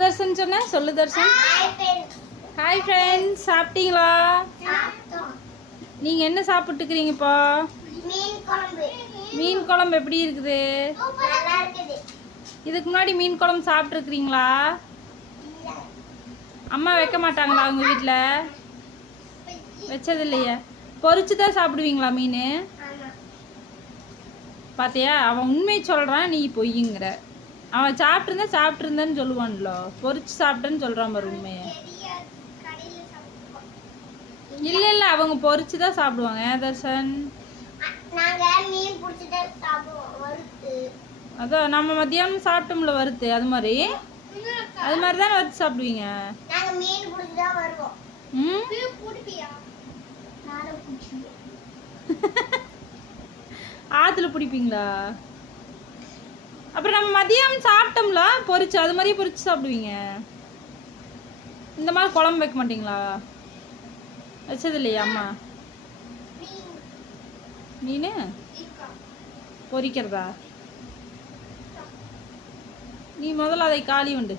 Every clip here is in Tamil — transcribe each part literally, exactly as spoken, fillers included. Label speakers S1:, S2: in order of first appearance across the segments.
S1: தர்ஷன் சொன்ன சொல்லு தர்ஷன். ஹாய் ஃப்ரெண்ட்ஸ், சாப்பிட்டீங்களா? நீங்கள் என்ன சாப்பிட்டுக்கிறீங்க இப்போ? மீன் குழம்பு எப்படி இருக்குது? இதுக்கு முன்னாடி மீன் குழம்பு சாப்பிட்ருக்குறீங்களா? அம்மா வைக்க மாட்டாங்களா உங்கள் வீட்டில்? வச்சது இல்லையா? பொரிச்சு தான் சாப்பிடுவீங்களா மீன்? பார்த்தியா, அவன் உண்மை சொல்கிறான், நீ பொய்யுங்கிற. அவன் சாப்பிட்ருந்தா சாப்பிட்ருந்தேன்னு சொல்லுவான்ல, பொரிச்சு சாப்பிட்டேன்னு சொல்கிறான் பாரு உண்மையை. இல்லை இல்லை, அவங்க பொரிச்சு தான் சாப்பிடுவாங்க தர்ஷன். அதான் நம்ம மத்தியானம் சாப்பிட்டோம்ல வறுத்து, அது மாதிரி அது மாதிரி தானே வறுத்து சாப்பிடுவீங்க. ம் ஆற்றுல பிடிப்பீங்களா? அப்புறம் நம்ம மதியம் சாப்பிட்டோம்ல பொரிச்சு, அது மாதிரியே பொரிச்சு சாப்பிடுவீங்க. இந்த மாதிரி குழம்பு வைக்க மாட்டீங்களா? வச்சது இல்லையா அம்மா? மீன் பொரிக்கிறதா? நீ முதல்ல அதை காலி உண்டு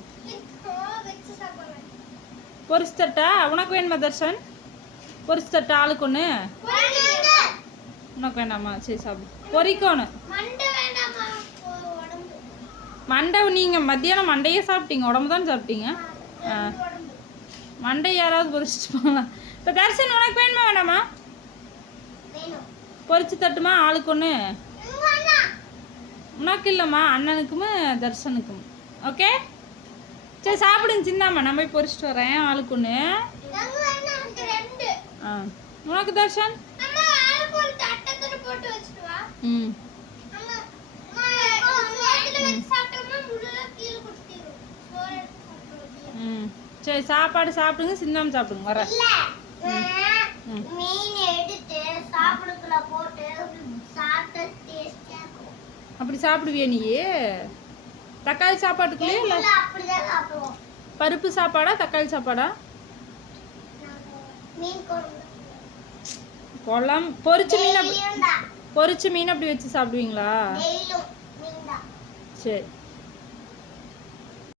S1: பொரிச்சு தட்டா? உனக்கு வேணுமா தர்ஷன்? பொரிச்சு தட்டா ஆளுக்கு ஒன்று? உனக்கு வேண்டாமா? சரி சாப்பிடு. பொரிக்கணும். மண்டை நீங்கள் மத்தியானம் மண்டையே சாப்பிட்டீங்க, உடம்பு தான் சாப்பிட்டீங்க. ஆ, மண்டை யாராவது பொரிச்சிட்டு போகலாம். இப்போ தர்ஷன் உனக்கு வேணுமா வேண்டாமா? பொரிச்சு தட்டுமா ஆளுக்கு ஒன்று? உனக்கு இல்லைம்மா, அண்ணனுக்கும் தர்ஷனுக்கும். ஓகே சரி சாப்பிடுங்க. சின்னாம்மா நான் போய் பொரிச்சிட்டு வரேன், ஆளுக்கு ஒன்று. ஆ, உனக்கு தர்ஷன்? ம் ம் சரி சாப்பாடு சாப்பிடுங்க, சின்னாம சாப்பிடுங்க. வர அப்படி சாப்பிடுவியா நீ? தக்காளி சாப்பாட்டுக்குள்ளே இல்லை பருப்பு சாப்பாடா தக்காளி சாப்பாடா? குழம்பு பொரிச்சு மீன், பொரிச்சு மீன் அப்படி வச்சு சாப்பிடுவீங்களா? சரி.